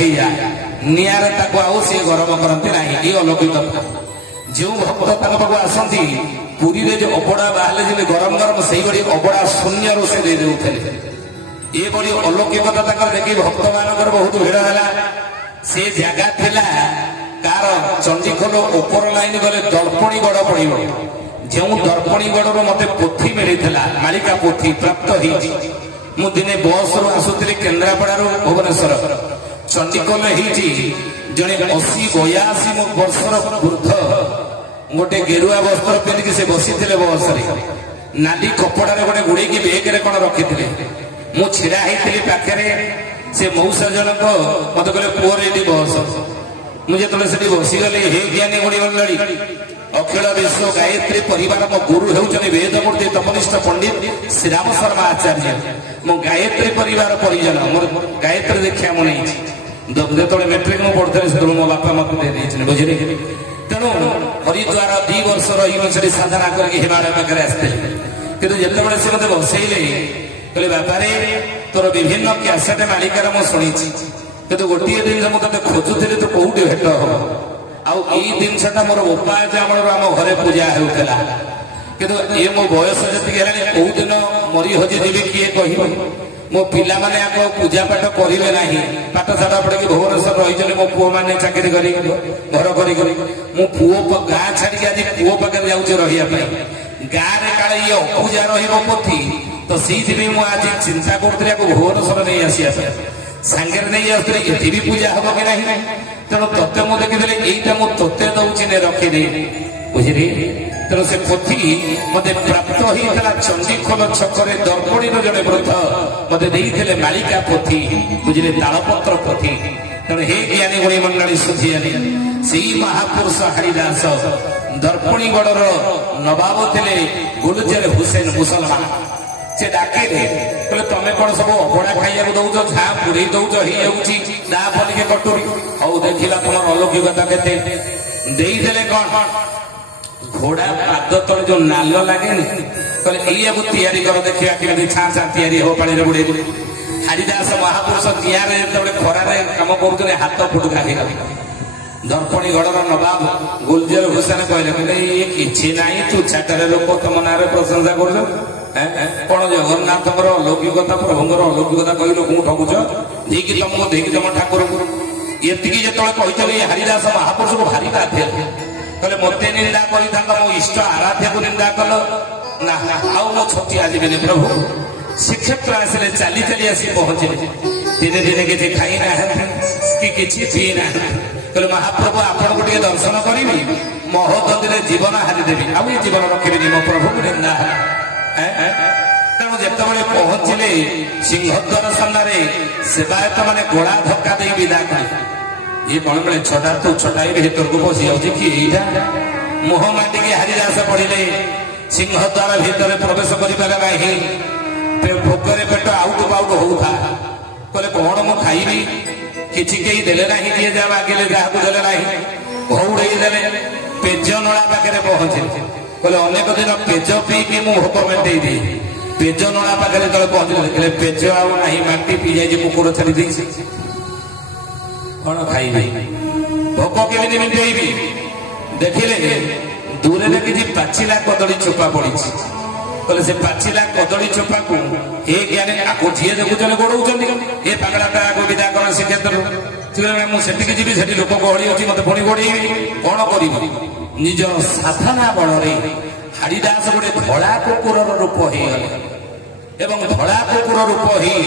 ହେଇଯାଏ ନିଆଁରେ ତାକୁ ଆଉ ସିଏ ଗରମ କରନ୍ତି ନାହିଁ। ଏ ଅଲୌକିକ ଯେଉଁ ଭକ୍ତ ତାଙ୍କ ପାଖକୁ ଆସନ୍ତି ପୁରୀରେ ଯୋଉ ଅବଢା ବାହାରିଲେ ଯେମିତି ଗରମ ଗରମ ସେଇଭଳି ଅବଢା ଶୂନ୍ୟରୁ ସେ ଦେଇ ଦେଉଥିଲେ। ଏଭଳି ଅଲୌକିକତା ତାଙ୍କର ଦେଖି ଭକ୍ତ ମାନଙ୍କର ବହୁତ ଭିଡ ହେଲା। ସେ ଜାଗା ଥିଲା କାର ଚଣ୍ଡିଖୋଲ ଉପର ଲାଇନ ଗଲେ ଦର୍ପଣୀ ଗଡ଼ ପଡିବ। ଯେଉଁ ଦର୍ପଣୀ ଗଡ଼ରୁ ମତେ ପୋଥି ମିଳିଥିଲା ମାଳିକା ପୋଥି ପ୍ରାପ୍ତ ହେଇଛି। ମୁଁ ଦିନେ ବସରୁ ଆସୁଥିଲି କେନ୍ଦ୍ରାପଡାରୁ ଭୁବନେଶ୍ୱର ଚଣ୍ଡିଖୋଲ ହେଇଛି ଜଣେ 80-82 ବର୍ଷର ବୃଦ୍ଧ ଗୋଟେ ଗେରୁଆ ବସ୍ତ୍ର ପିନ୍ଧିକି ସେ ବସିଥିଲେ ବସରେ ନାଲି କପଡାରେ ଗୋଟେ ଗୁଡେଇକି ବେଗରେ କଣ ରଖିଥିଲେ। ମୁଁ ଛିଡା ହେଇଥିଲି ପାଖରେ ସେ ମଉସା ଜଣକ ମତେ କହିଲେ ପୁଅରେ ଏଠି ବସ। ମୁଁ ଯେତେବେଳେ ସେଠି ବସିଗଲି ହେ ଜ୍ଞାନୀ ଗୁଣି ମଣ୍ଡଳୀ ଅଖିଳ ବିଶ୍ୱ ଗାୟତ୍ରୀ ପରିବାର ମୋ ଗୁରୁ ହେଉଛନ୍ତି ବେଦମୂର୍ତ୍ତି ତପନିଷ୍ଠ ପଣ୍ଡିତ ଶ୍ରୀରାମ ଶର୍ମା ଆଚାର୍ଯ୍ୟ। ମୁଁ ଗାୟତ୍ରୀ ପରିବାର ପରିଜନ ମୋର ଗାୟତ୍ରୀ ଦୀକ୍ଷା ମୁଁ ନେଇଛି। ଯେତେବେଳେ ମେଟ୍ରିକ ମୁଁ ପଢୁଥିଲି ସେତେବେଳେ ମୋ ବାପା ମତେ ଦେଇଦେଇଛନ୍ତି ବୁଝିଲେ। ତେଣୁ ହରିଦ୍ୱାର 2 ବର୍ଷ ରହି ମୁଁ ସେଠି ସାଧନା କରିକି ହିମାଳୟ ପାଖରେ ଆସିଥିଲି। କିନ୍ତୁ ଯେତେବେଳେ ସେ ମତେ ବସେଇଲେ କହିଲେ ବାପାରେ ତୋର ବିଭିନ୍ନ କ୍ୟାସେଟ ମାଳିକାର ମୁଁ ଶୁଣିଛି କିନ୍ତୁ ଗୋଟିଏ ଜିନିଷ ମୁଁ ତତେ ଖୋଜୁଥିଲି ତୁ କୋଉଠି ଭେଟ ହବ। ଆଉ ଏଇ ଜିନିଷଟା ମୋର ଉପାୟ ଆମର ଆମ ଘରେ ପୂଜା ହେଉଥିଲା କିନ୍ତୁ ଏ ମୋ ବୟସ ଯେତିକି ହେଲାଣି କୋଉ ଦିନ ମରି ହଜି ଯିବି କିଏ କହିବ। ମୋ ପିଲାମାନେ ଆଗ ପୂଜା ପାଠ କରିବେ ନାହିଁ ପାଠଶାଠ ପଢିକି ଭୁବନେଶ୍ୱର ରହିଛନ୍ତି। ମୋ ପୁଅ ମାନେ ଚାକିରି କରି ଘର କରିକି ମୁଁ ପୁଅ ଗାଁ ଛାଡିକି ଆଜି ପୁଅ ପାଖରେ ଯାଉଛି ରହିବା ପାଇଁ। ଗାଁରେ କାଳେ ଇଏ ଅପୂଜା ରହିବ ପୋଥି ତ ସେଇଥିପାଇଁ ମୁଁ ଆଜି ଚିନ୍ତା କରୁଥିଲି ଆକୁ ଭୁବନେଶ୍ୱର ନେଇ ଆସିବା ପାଇଁ। ସାଙ୍ଗରେ ନେଇ ଆସୁଥିଲି ଏଠି ବି ପୂଜା ହବ କି ନାହିଁ। ତେଣୁ ତତେ ମୁଁ ଦେଖିଥିଲି ଏଇଟା ମୁଁ ତତେ ଦଉଛି ନେ ରଖିଦେଇ ବୁଝିଲି। ତେଣୁ ସେ ପୋଥି ମତେ ପ୍ରାପ୍ତ ହେଇଥିଲା ଚଣ୍ଡିଖୋଲ ଛକରେ ଦର୍ପଣୀର ଜଣେ ବୃଦ୍ଧ ମତେ ଦେଇଥିଲେ ମାଳିକା ପୋଥି ବୁଝିଲେ ତାଳପତ୍ର ପୋଥି। ତେଣୁ ହେ ଜ୍ଞାନୀ ଗୁଣୀ ମଣ୍ଡଳୀ ସୁଧିଆନି ସେଇ ମହାପୁରୁଷ ହରିଦାସ ଦର୍ପଣୀ ଗଡ଼ର ନବାବ ଥିଲେ ଗୁଲଜାର ହୁସେନ ମୁସଲମାନ। ସେ ଡାକିଲେ କହିଲେ ତମେ କଣ ସବୁ ଅବଢା ଖାଇବାକୁ ଦଉଛ ଝାଁ ପୁରେଇ ଦଉଛ ହେଇଯାଉଛି ଦା ପଲିକେ କଟୁରୀ। ହଉ ଦେଖିବା ତମର ଅଲୌକିକତା କେତେ। ଦେଇଦେଲେ କଣ ଘୋଡା ପାଦ ତଳେ ଯୋଉ ନାଲ ଲାଗେନି କହିଲେ ଏଇଆକୁ ତିଆରି କର ଦେଖିବା କେମିତି ଛାଁ ଛାଁ ତିଆରି ହବ ପାଣିରେ ବୁଡେଇ ବୁଡେଇ। ହରିଦାସ ମହାପୁରୁଷ ନିଆଁରେ ଯେତେବେଳେ ଖରାରେ କାମ କରୁଥିଲେ ହାତ ଫୁଟୁକା ହେଇଗଲା। ଦର୍ପଣୀ ଗଡ଼ର ନବାବ ଗୁଲଜାର ହୁସେନ କହିଲେ କହିଲେ ଇଏ କିଛି ନାହିଁ ତୁଚ୍ଛାଟାରେ ଲୋକ ତମ ନାଁରେ ପ୍ରଶଂସା କରୁଛ। କଣ ଜଗନ୍ନାଥଙ୍କର ଅଲୌକିକତା ପ୍ରଭୁଙ୍କର ଅଲୌକିକତା କହି ଲୋକଙ୍କୁ ଠକୁଛ ଦେଇକି ତମକୁ ଦେଇକି ତମ ଠାକୁରଙ୍କୁ। ଏତିକି ଯେତେବେଳେ କହିଛନ୍ତି ହରିଦାସ ମହାପୁରୁଷକୁ ଭାରି ବାଧ୍ୟ କହିଲେ ମତେ ନିନ୍ଦା କରିଥାନ୍ତ ମୋ ଇଷ୍ଟ ଆରାଧ୍ୟକୁ ନିନ୍ଦା କଲ ନା ଆଉ ମୋ ଛତିଆ ଯିବେନି ପ୍ରଭୁ। ଶ୍ରୀକ୍ଷେତ୍ର ଆସିଲେ ଚାଲି ଚାଲି ଆସି ପହଞ୍ଚିଲେ। ଦିନେ ଦିନେ କିଛି ଖାଇନାହାନ୍ତି କି କିଛି ପିଇ ନାହାନ୍ତି। କହିଲେ ମହାପ୍ରଭୁ ଆପଣଙ୍କୁ ଟିକେ ଦର୍ଶନ କରିବି ମହୋଦଧିରେ ଜୀବନ ହାରିଦେବି ଆଉ ଏ ଜୀବନ ରଖିବିନି ମୋ ପ୍ରଭୁକୁ ନିନ୍ଦା। ତେଣୁ ଯେତେବେଳେ ପହଞ୍ଚିଲେ ସିଂହଦ୍ୱାର ସାମ୍ନାରେ ସେବାୟତ ମାନେ ଗୋଳା ଧକ୍କା ଦେଇ ବିଦା କଲେ। ଇଏ କଣ କଲେ ଛଟା ତୁ ଛଟାଇ ଭିତରକୁ ପଶି ଯାଉଛି କି ଏଇଟା ମୁହଁ ମାଟିକି ହରିଦାସ ପଡିଲେ। ସିଂହଦ୍ୱାର ଭିତରେ ପ୍ରବେଶ କରିପାରିଲେ ନାହିଁ। ଭୋକରେ ପେଟ ଆଉଟୁ ପାଉଟୁ ହଉଥା। କହିଲେ କଣ ମୁଁ ଖାଇବି କିଛି କେହି ଦେଲେ ନାହିଁ। ଯିଏ ଯାହା ମାଗିଲେ ଯାହାକୁ ଦେଲେ ନାହିଁ ଘଉଡେଇ ଦେଲେ। ପେଜ ନଳା ପାଖରେ ପହଞ୍ଚିଲେ। କହିଲେ ଅନେକ ଦିନ ପେଜ ପିଇକି ମୁଁ ଭୋକ ମେଣ୍ଟେଇ ଦିଏ। ପେଜ ନଳା ପାଖରେ ଯେତେବେଳେ ପହଞ୍ଚିଲେ ଦେଖିଲେ ପେଜ ଆଉ ନାହିଁ ମାଟି ପିଇ ଯାଇଛି କୁକୁର ଛାଡି ଦେଇଛି। କଣ ଖାଇବି ଭୋକ କେମିତି ମେଣ୍ଟେଇବି। ଦେଖିଲେ ଦୂରରେ କିଛି ପାଚିଲା କଦଳୀ ଚୋପା ପଡିଛି। କହିଲେ ସେ ପାଚିଲା କଦଳୀ ଚୋପାକୁ ଏ ଜ୍ଞାନୀ ଆକୁ ଯିଏ ଦେଖୁଛନ୍ତି ଗୋଡଉଛନ୍ତି ଏ ପାଗଳାଟା ଆକୁ ବିଦା କର ଶ୍ରୀକ୍ଷେତ୍ରରୁ। ମୁଁ ସେଠିକି ଯିବି ସେଠି ଲୋକ ଗହଳି ଅଛି ମତେ ପୁଣି ଗୋଡେଇବି କଣ କରିବି। ନିଜର ସାଧନା ବଳରେ ହରିଦାସ ଗୋଟେ ଧଳା କୁକୁରର ରୂପ ହେଇଗଲେ ଏବଂ ଧଳା କୁକୁର ରୂପ ହେଇ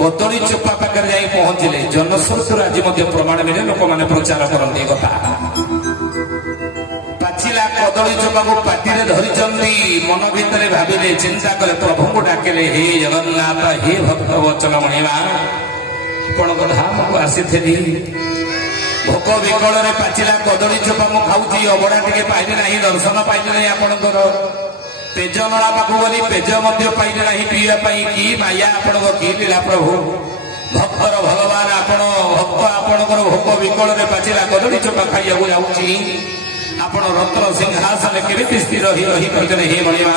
କଦଳୀ ଚୋପା ପାଖରେ ଯାଇ ପହଞ୍ଚିଲେ। ଜନସ୍ରୋତରୁ ଆଜି ମଧ୍ୟ ପ୍ରମାଣ ମିଳେ ଲୋକମାନେ ପ୍ରଚାର କରନ୍ତି ଏ କଥା। ପାଚିଲା କଦଳୀ ଚୋପାକୁ ପାଟିରେ ଧରିଛନ୍ତି ମନ ଭିତରେ ଭାବିଲେ ଚିନ୍ତା କଲେ ପ୍ରଭୁଙ୍କୁ ଡାକିଲେ ହେ ଜଗନ୍ନାଥ ହେ ଭକ୍ତ ବଚନ ମଣିମା ଆପଣଙ୍କ ଧାମକୁ ଆସିଥିଲି। ଭୋକ ବିକଳରେ ପାଚିଲା କଦଳୀ ଚୋପା ମୁଁ ଖାଉଛି ଅବଢା ଟିକେ ପାଇଲି ନାହିଁ ଦର୍ଶନ ପାଇଲି ନାହିଁ ଆପଣଙ୍କର। ପେଜ ନଳା ପାଖକୁ ଗଲି ପେଜ ମଧ୍ୟ ପାଇଲେ ନାହିଁ ପିଇବା ପାଇଁ। କି ମାୟା ଆପଣଙ୍କ କି ଲୀଳା ପ୍ରଭୁ। ଭକ୍ତର ଭଗବାନ ଆପଣ ଭକ୍ତ ଆପଣଙ୍କର ଭୋକ ବିକଳରେ ପାଚିଲା କଦଳୀ ଚୋପା ଖାଇବାକୁ ଯାଉଛି। ଆପଣ ରତ୍ନ ସିଂହାସନ କେମିତି ସ୍ଥିର ରହିପାରିଲେ ହେ ମଣିମା।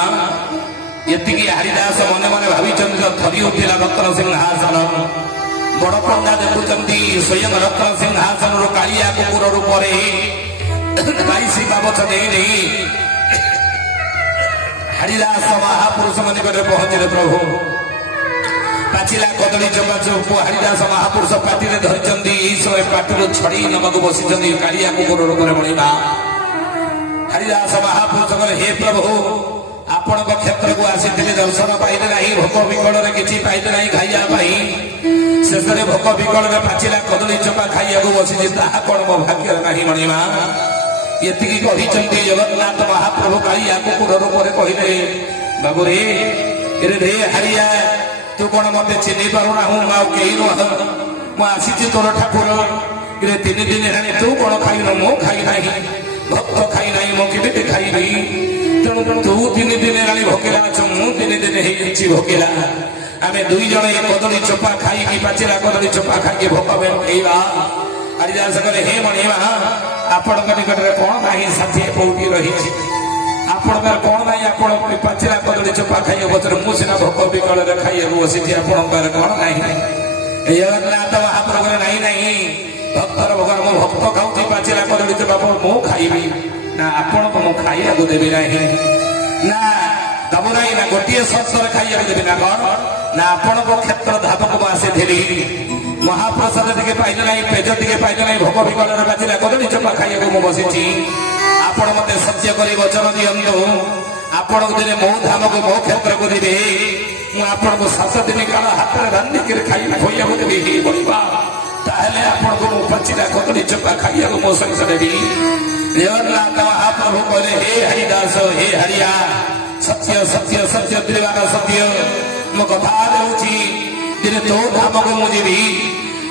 ଏତିକି ହରିଦାସ ମନେ ମନେ ଭାବିଛନ୍ତି ଥରି ଉଠିଲା ରତ୍ନ ସିଂହାସନ। बड़ पंडा देखुंती स्वयं रत्न सिंहासन कालिया कुकुर रूप बाईसी बाबच नहीं हरिदास महापुरुष मन पहुंचे प्रभु पाचिला कदली चपा चौक हरिदास महापुरुष पार्टी धरी समय पार्टी छड़ी नमक बसी कालिया कुकुर रूप बणा हरिदास महापुरुष कहले हे प्रभु आपण क्षेत्र को आसी दर्शन पाइले ना भोक विकल किसी पाइले ना खाइबा शेष में भोक विकल पाचिला कदली चपा खाइया बसी कौन मो भाग्य ना मणिमा ये कहते जगन्नाथ महाप्रभु कालिया कुकुर रूप कहले बाबू रे रे हरिया तू कौन मत चिन्ह पारुना कई मुझी तोर ठाकुर तीन दिन है तू कौन खाइन मु खाई ना भक्त खाई ना मुझे खाइबी तेणु तू तीन दिन है भोकेला अच्छ मु तीन दिन भोकेला आम दुई जन कदली चोपा खाई पाचिला कदली चोपा खाई भोक बेला हरिदास कहले हे मणिमा आपण निकट में कौन ना षाठी कौटी रही आपण कौन ना आप पाचिला कदली चोपा खाइए बचर मुझा भोक विकल खाइए बसी आपण कौन ना जगन्नाथ महाप्रभु नहीं नहीं भक्तर भगवान मो भक्त खाऊँ पाचिला कदली चोपा मु खाइबी ना आपण को मु खाइया देवी ना ना दबु ना ना गोटे शब्द खाइया देवी ना कौन ना आपण क्षेत्र धापक आसी महाप्रसाद टे पाइले ना पेज टे पाइले ना भोक विकल बाजिला कदली चोपा खाइया मु बसी आपण मत सत्य कर वचन दिंतु आपण दिन मो धाम को मो क्षेत्र को देवे मुझे 7 दिन काल हाथ में रांधिक खाइया देवी बढ़ा ताहले आपण को पाचिला कदली चोपा खाइया मो संग देवी जगन्नाथ महाप्रभु कहले हे हरिदास हे हरिया सत्य सत्य सत्य त्रिवार सत्य मो कथा दूची दिन तो धाम को मुझे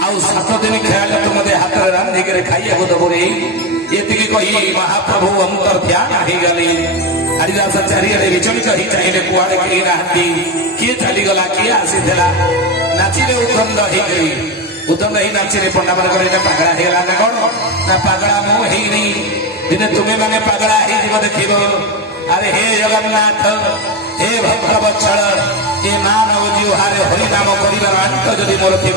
आउ 7 दिन ख्याल तुम हाथ में रांधिक खाइया दबो रे ये कही महाप्रभु अंतर ध्यान हो गले हरिदास चारिड़े विचलित ही चाहिए कुआड़े कहीं ना किए चलीगला किए आसीला नाचिले उदंड ही नाचिले पंडा मान पगड़ा होगा ना कौन ना पगड़ा मुझे दिने तुम्हें मैंने पगड़ा हो देख अरे हे जगन्नाथ हे भक्त वत्सल ये मानव जीवहारे हरिनाम कर अंत जदि मोर थी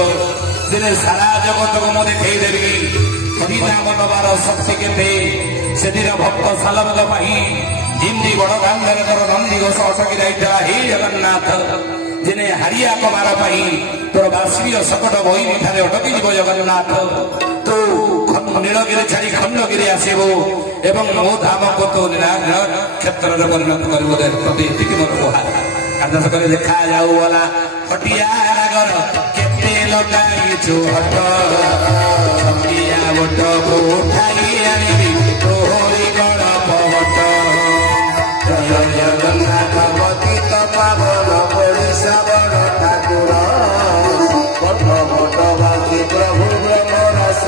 दिने सारा जगत को मुझे देखदेवी हरिनाम नवार शक्ति के से दिन भक्त सालंग हिंदी बड़ गांधार नंदी घोष अटकी जाता हे जगन्नाथ दिने हरिया कमार तोर बाष्पीय सकट बही ठारे अटकी जीव जगन्नाथ तू नीलगिरी छाड़ी खंडगिरी आसबू एवं मो धाम को तो क्षेत्र में परिणत कर मोर गुहार आदेश कर देखा जाऊ वाला हटिया घर केते लगाई हट छटिया बट को उठाई आनी तोहरी गण पहट जय जगन्नाथ पतित पावन ओडिशा बड़ ठाकुर भटवासी प्रभु ब्रह्मरस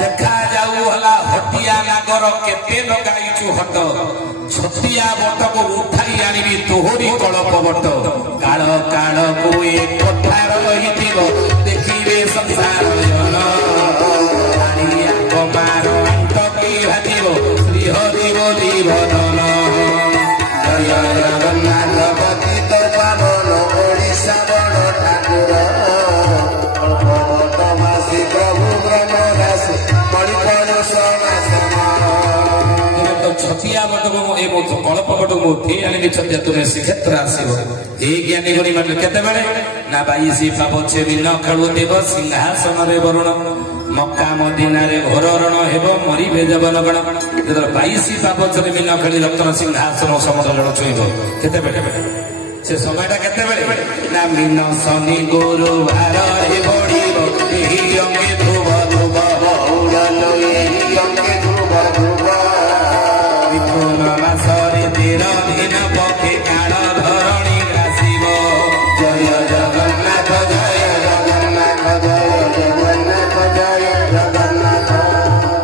देखा जाऊ हला हटिया नागर केते लगाई हट छतिया बट को उठाई आनी तोहरी कलप बट काल काल को एक कठार रही देखिए संसार कमार अंटकी भाजिब श्रीहरि बोली भदन जय जगन्नाथ पतित पावन ओडिशा बड़ ठाकुर भटवासी प्रभु ब्रह्मरस छतिया बट कलप बट उठे आनी छतिया तुम्हें श्रीक्षेत्र आसब ये ज्ञानी गुणी मान केतबे ना 22 पापछे दिन खेलुदेव सिंहासन वरुण मक्का मदीना घोर रण हेब मरीबे जवन गण 22 पापछे दिन खेली रत्न सिंहासन समतल छुईब केतबे से समयटा केतबे ना मीन शनि गुरु भार बढ़िब एही अंगे ध्रुव ध्रुव अंगे ध्रुव ध्रुव मिथुन मासरे 13 दिन पक्षे काल धरणी आसीब जय जगन्नाथ जय जगन्नाथ जय जगन्नाथ जय जगन्नाथ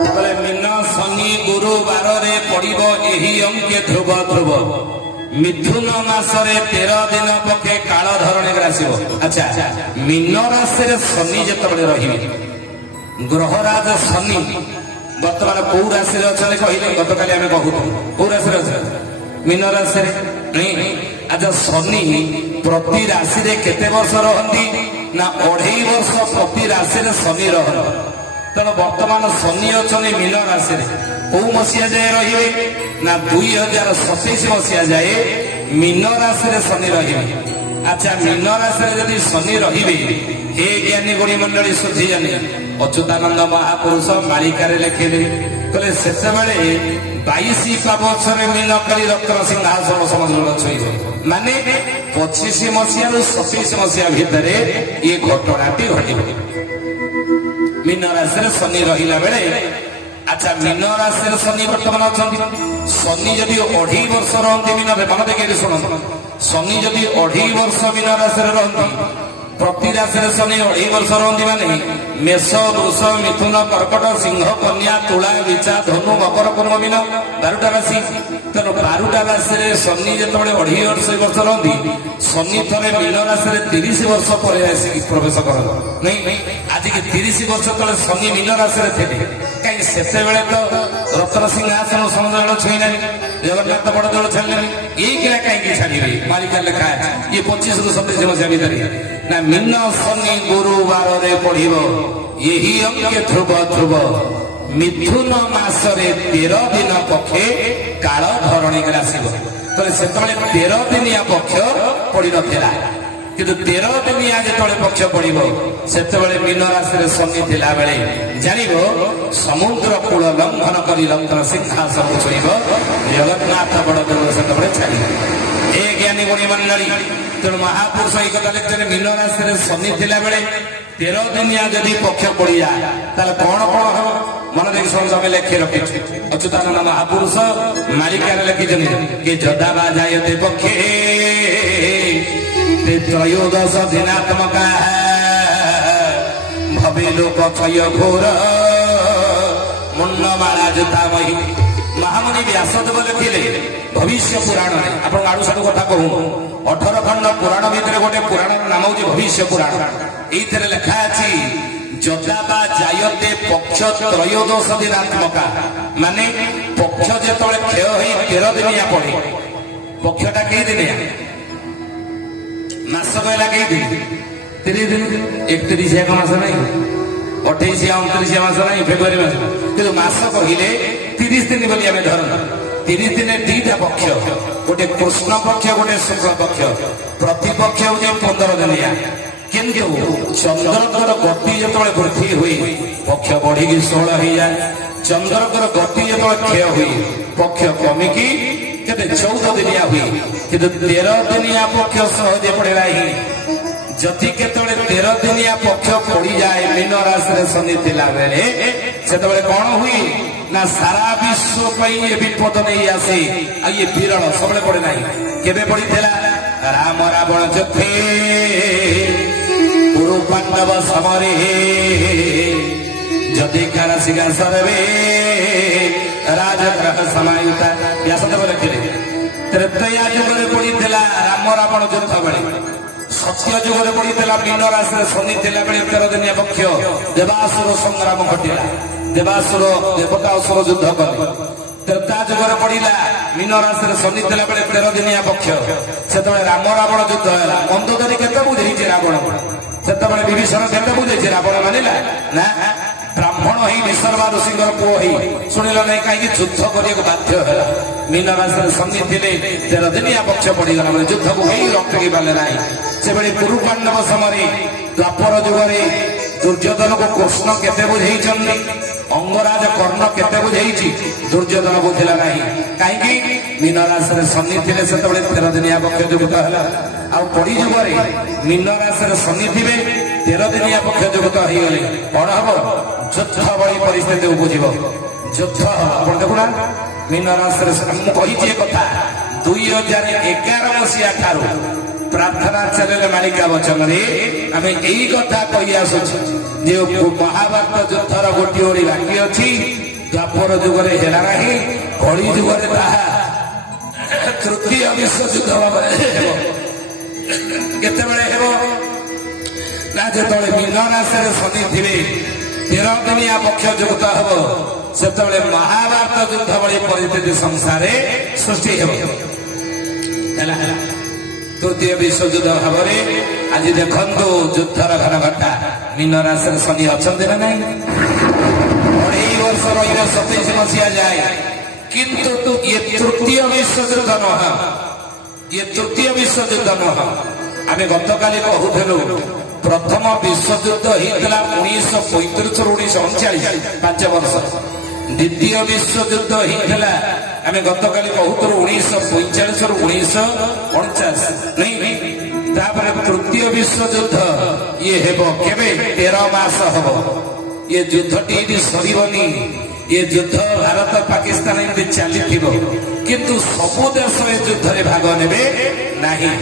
बोले मीन शनि गुरुवार रे पड़िब एही अंगे ध्रुव ध्रुव मिथुन मासरे 13 दिन पक्षे काल धरणी आसीब अच्छा मीन राशि शनि जिते रही ग्रहराज शनि बर्तमान कौ राशि अच्छा कहले गत काली आम कहूँ कौ राशि अच्छा मीन राशि नहीं अच्छा शनि प्रति राशि रे केते वर्ष रहंती ना 2.5 वर्ष प्रति राशि रे शनि रहंती तेणु वर्तमान शनि अछनी मीन राशि रे कौ मसीहा जाए रहिबे ना 2027 मसीहा जाए मीन राशि रे शनि रहिबे। अच्छा मीन राशि रे यदि शनि रहिबे हे ज्ञानी गुणी मंडली सुधी जाने अच्युतानंद महापुरुष मालिकारे लेखिले कहले सेतेबेले 22 पावछरे मीन करी रत्न सिंहासन समुद्र छुइबे माने 25 मसीहा रु 27 मसीहा भितर ये घटनाटी घटिबे मीन राशि रे शनि रहिला बेले। अच्छा मीन राशि रे शनि वर्तमान अछंती शनि जदि 2.5 वर्ष रहंती मीन रे मन देखि सुनन शनि जदि 2.5 वर्ष मीन राशि रे रहंती प्रति राशि रे शनि 2.5 वर्ष रहंती माने मेष वृष मिथुन कर्कट सिंह कन्या तुला विचा धनु मकर कुंभ मीन 12टा राशि तेणु 12टा राशि रे शनि जेतबेले 2.5 वर्ष रहंती शनि थरे मीन राशि रे 30 वर्ष पर आसी प्रवेश करन नहीं आज के 30 वर्ष तले शनि मीन राशि रे थे कहीं सेतेबेले तो रत्न सिंहासन समुद्र छुईना जगन्नाथ बड़ दल छाड़े ये कहीं छाड़े मालिका लेखा ये 25 रु 27 मसीहा भितर ना मीन शनि गुरुवार रे पढ़िब यही अंके ध्रुव ध्रुव मिथुन मासरे 13 दिन पक्षे काल धरणी आसब तो से 13 दिनिया पक्ष पड़ी नथिला किंतु 13 दिनिया जेतबेले पक्ष पड़िब सेतबेले मीन राशि रे शनि थिला बेले जानिब समुद्र कूल लंघन करी रत्न सिंहासन छुइब जगन्नाथ बड़ देव सेतबेले छाड़िब ए ज्ञानी गुणी मंडली तेणु महापुरुष एक कथा लिखते मीन राशि रे शनि थिला बेले 13 दिनिया जदि पक्ष पड़ी जाए ताले कौन कौन हम मन देख समझ लेखि रखी अच्युतानंद महापुरुष मालिकार लिखिछन कि जदाबा जायते पक्षे त्रयोदश दिनात्मका भवे लोक क्षय घोर मुंडमाला जुतामही महामुनि व्यासदेव लिखिले भविष्य पुराण आप आड़ू साड़ू कथा कहूँ 18 खंड पुराण भितर गोटे पुराण नाम हूँ भविष्य पुराण ये लिखा अच्छी जदाबा जायते पक्ष त्रयोदश दिनात्मका माने पक्ष जो क्षय हो 13 दिनिया पड़े पक्षटा कई दिनिया मास कहला कई दिन 30 दिन 31 एक मास नहीं 28 29 मास नहीं फेब्रुआरी मास किंतु मास कहले 30 दिन बोली आम धरना 30 दिन 2टा पक्ष गोटे कृष्ण पक्ष गोटे शुक्ल पक्ष प्रतिपक्ष हूँ 15 दिनिया किंतु चंद्रकर गति जो वृद्धि हुई पक्ष बढ़ी 16 हो जाए चंद्रकर गति जो क्षय हुई पक्ष कमिकी केते 14 दिनिया हुई किंतु 13 दिनिया पक्ष सहजे पड़ेगा ही जदि केतबेले 13 दिनिया पक्ष पड़ी जाए मीन राशि रे शनि थिला बेले सेतबेले कौन हुई ना सारा विश्व पई ये विपद नहीं आसे आ ये विरल सबले पड़े नहीं केबे पड़ी थिला राम रावण युद्धे कुरु पांडव समरे जदि कारासिका सरवे राजग्रह समायुता व्यासदेव लिखिले त्रेतया जुगरे पड़ी थिला राम रावण युद्ध बेले सत्य जुगरे पड़ी थिला मीन राशि रे शनि थिला बेले 13 दिनिया पक्ष देवासुर संग्राम घटिला देवासुर देवता असुर युद्ध कले त्रेता जुगरे पड़िला मीन राशि रे शनि थिला बेले 13 दिनिया पक्ष सेतबेले राम रावण युद्ध होला मंदोदरी केते बुझेछि रावण सेतबेले विभीषण केते बुझेछि रावण मानिला ना ब्राह्मण ही निसर्वा ऋषिंगर पुओ ही शुणिल नहीं कहीं युद्ध करने बाध्य है मीन राशि रे शनि थिले 13 दिनिया पक्ष पड़गला मैंने युद्ध को कहीं रक्त की पाले ना से बड़े कुरु पांडव समय द्वापर जुगरे दुर्योधन को कृष्ण केते बुझेइछन अंगराज कर्ण केते बुझेइछि दुर्योधन बुझिला नहीं कहीं मीन राशि रे शनि थिले से 13 दिनिया पक्ष जुगत है आ पड़ी जुगरे मीन राशि रे शनि थिबे 13 दिनिया पक्ष जुगत हो गले कौन हम युद्ध बड़ी परिस्थिति उपजिब युद्ध आप देखुना मीन राशि रे कही कथा 2011 मसीहा ठारू प्रार्थना चैनल मालिका वचन आम यही कथा कही आसुଛୁ जे महाभारत युद्धर गोटी ओडी बाकी अच्छी द्वापर जुगरे हेला नहीं कली जुगरे ताहा तृतीय विश्व युद्ध केतेबेले हेबो ना जेतबेले मीन राशि रे शनि थिबे 13 दिनिया पक्ष युक्त हब सेतबेले महाभारत युद्ध भली परिस्थिति संसारे सृष्टि हेबो तृतीय विश्वयुद्ध भाव में आज देखु युद्धर घन घटा मीन राशि शनि अच्छा ना ना 2.5 वर्ष रही 27 मसीहा जाए किंतु ये तृतीय विश्वयुद्ध नुह ये तृतीय विश्वयुद्ध नुह आम गत काली कहूलु प्रथम विश्वयुद्ध होता 1935 ରୁ 1939 5 वर्ष द्वितीय विश्वयुद्ध होता आम गत काली कहूलु 1945 ରୁ 1949 नहीं तापर तृतीय विश्वयुद्ध ये हेब केबे 13 मास हम ये युद्धटी सरबनी ये युद्ध भारत पाकिस्तान एमती चली किंतु सबु देश युद्ध में भाग ने नहीं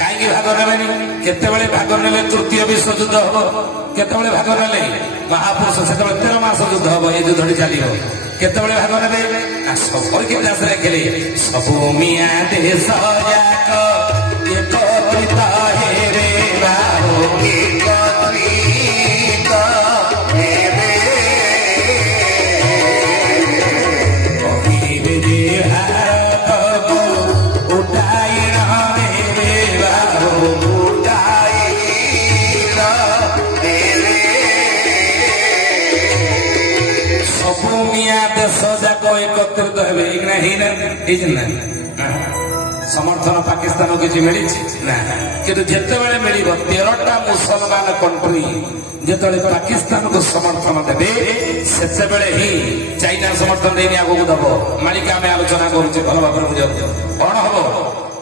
कहीं भाग ने केतबेले भाग ने तृतीय विश्वयुद्ध हम केतबेले भाग ने महापुरुष से 13 मास युद्ध हम ये युद्धटी चलो केतबेले भाग ने सब लिखले सबु मिया देश जाक एकत्रित हेरे बाहो एकत्रित समर्थन पाकिस्तान किसी मिली ना कि जिते मिल 13टा मुसलमान कंट्री जिते पाकिस्तान को समर्थन देवे से ही चाइना समर्थन देनी आगे दब मालिका आम आलोचना करुचे भल भाव बुझ कौन हम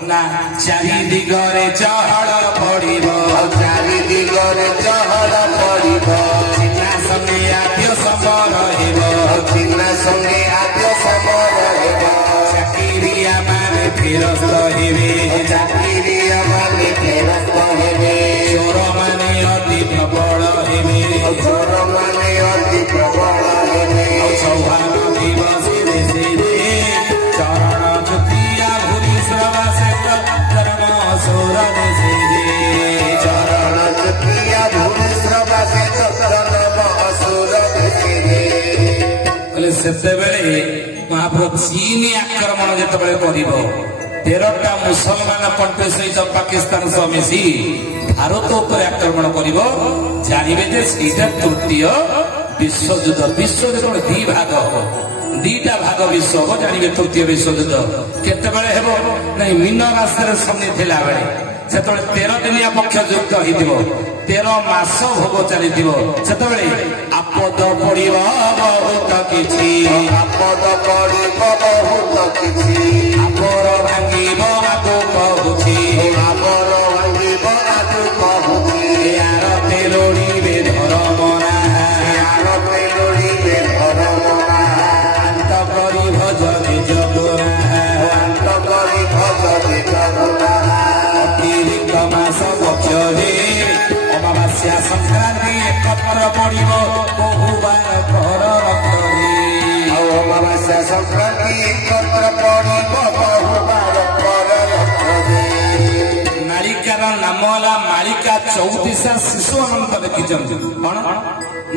ना चारि दिगरे चहल पड़ो चारि दिगरे चहल पड़ो चिन्ना संगे आद्य सबर चिन्ना संगे आद्य सबर चाकिरिया माने फेरस्त हेबे चाकिरिया माने फेरस्त हेबे चोर माने अति प्रबल हेबे चोर माने अति प्रबल हेबे चौहान दिवस देशे चरण चुतिया भूरि श्रवासे धर्म असुर देशे चरण चुतिया भूरि श्रवासे धर्म असुर देशे सेतेबेले महाप्रभु चीन आक्रमण जितेबाला कर 13टा मुसलमान कंट्री सहित पाकिस्तान सह मिसी भारत उपर आक्रमण कर जानवे से तृतीय विश्वयुद्ध विश्वयुद्ध दी भाग हम 2टा भाग विश्व हम जानवे तृतीय विश्वयुद्ध केतबेले हेबो नहीं मीन राशि शनि थिला बेले से 13 दिनिया पक्ष युक्त हो 13 मास भोग चली आपद पड़ो बहुत किछि आपद पड़ो बहुत किछि आपर भांगिब आगो कहूछि आपर भांगिब आगो कहूछि यार तेलोड़ीबे धर्मना यार तेलोड़ीबे धर्मना अंत करी भजने जगना अंत करी भजने जगना अतिरिक्त मास पक्षरे अमावास्या संक्रांति एकत्र पड़ो बहुबार घर रखरी अमावास्या संक्रांति एकत्र पड़ो बहुबार घर रखरी मालिकार नाम है मालिका 34 शिशु अनंत लिखिं कौन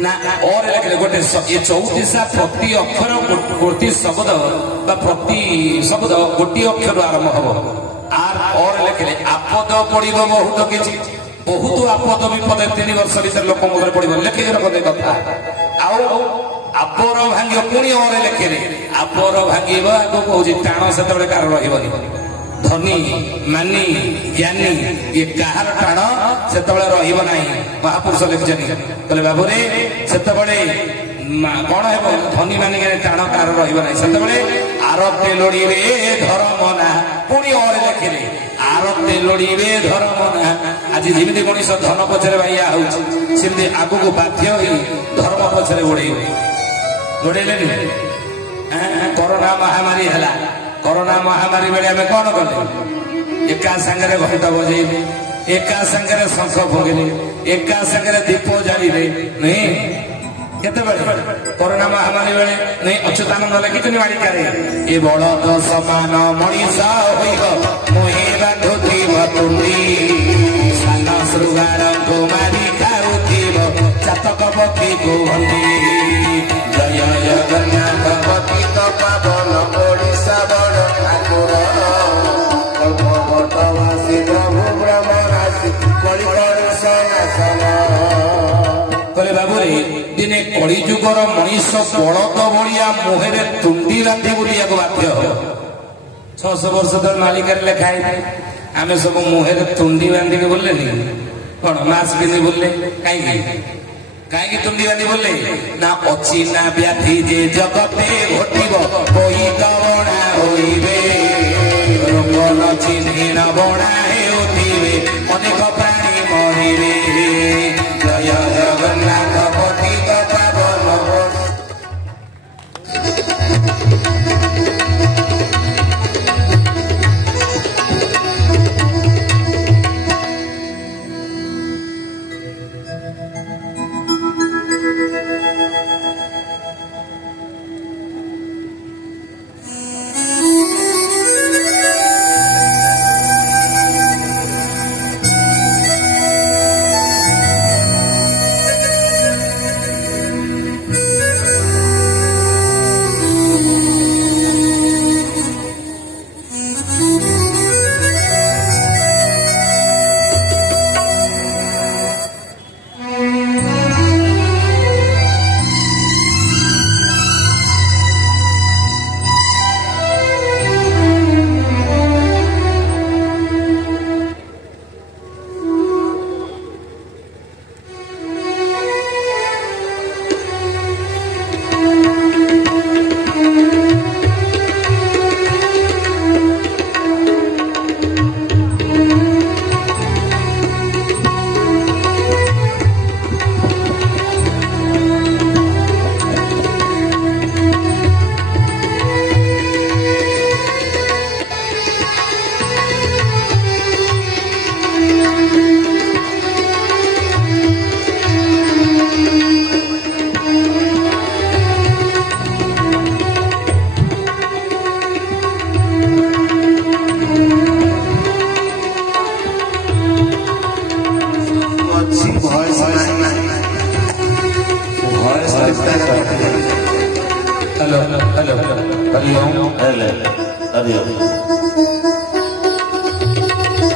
ना और गोटे ये 34 प्रति अक्षर गोटी शब्द प्रति शब्द गोटी अक्षर आरंभ हम आर और लिखले आपद पड़ो बहुत किसी बहुत आपद विपद 3 वर्ष भर लोक मुझे पड़ो लेखिक रखते कथा आपर भांग पुणी और लेखे आपर भांग आगे कौन टाण से कार रही धनी मानी ज्ञानी ये कहार टाण से रहा महापुरुष लिखिं कहले बाबूरे से कौन है धनी मानी टाण कार रहा से आर तेलोड़ीबे धर्म ना पुणी और लेखे आर तेलोड़ीबे धर्म ना आज जमी मनीष धन पछरे बाइया होमती आग को बाध्य धर्म पछरे गोड़े कोरोना महामारी है कोरोना महामारी बेले आम कौन कले एका सांगे घंटा बजेबे एका सांगे शंख भोगले एका सांगे दीप जाड़े नहीं केतबेले कोरोना महामारी बेले नहीं अच्युतानंद लिखिं मालिकार ए बलद समान मनीष मुहे बांधुथिब तुंडी सान श्रृगार को मारी खाऊथिब चातक पक्षी को भंडी जय जगन्नाथ पतित पावन ओडिशा बड़ ठाकुर कहले बाबू रे दिने कलिजुगर मनीष बड़द भलिया मुहेरे तुंडी बांधि बुलिया बाध्य हो 600 वर्ष तो मालिकार लेखा आम सब मुहेरे तुंडी बांधिक बोले कौन मास्क पिंधि बोले कहीं तुंडी बांधि बोले ना अच्छी ना व्याधि जे जगते घटिब कोई दबणा होइबे रोग न चिन्हि न बणा हेउथिबे अनेक प्राणी मरिबे जय जगन्नाथ पतित पावन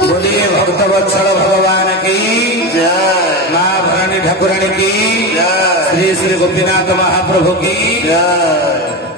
बोलिए भक्त वत्सल भगवान की जय, माँ भरानी ठाकुरानी की जय, श्री श्री गोपीनाथ महाप्रभु की जय।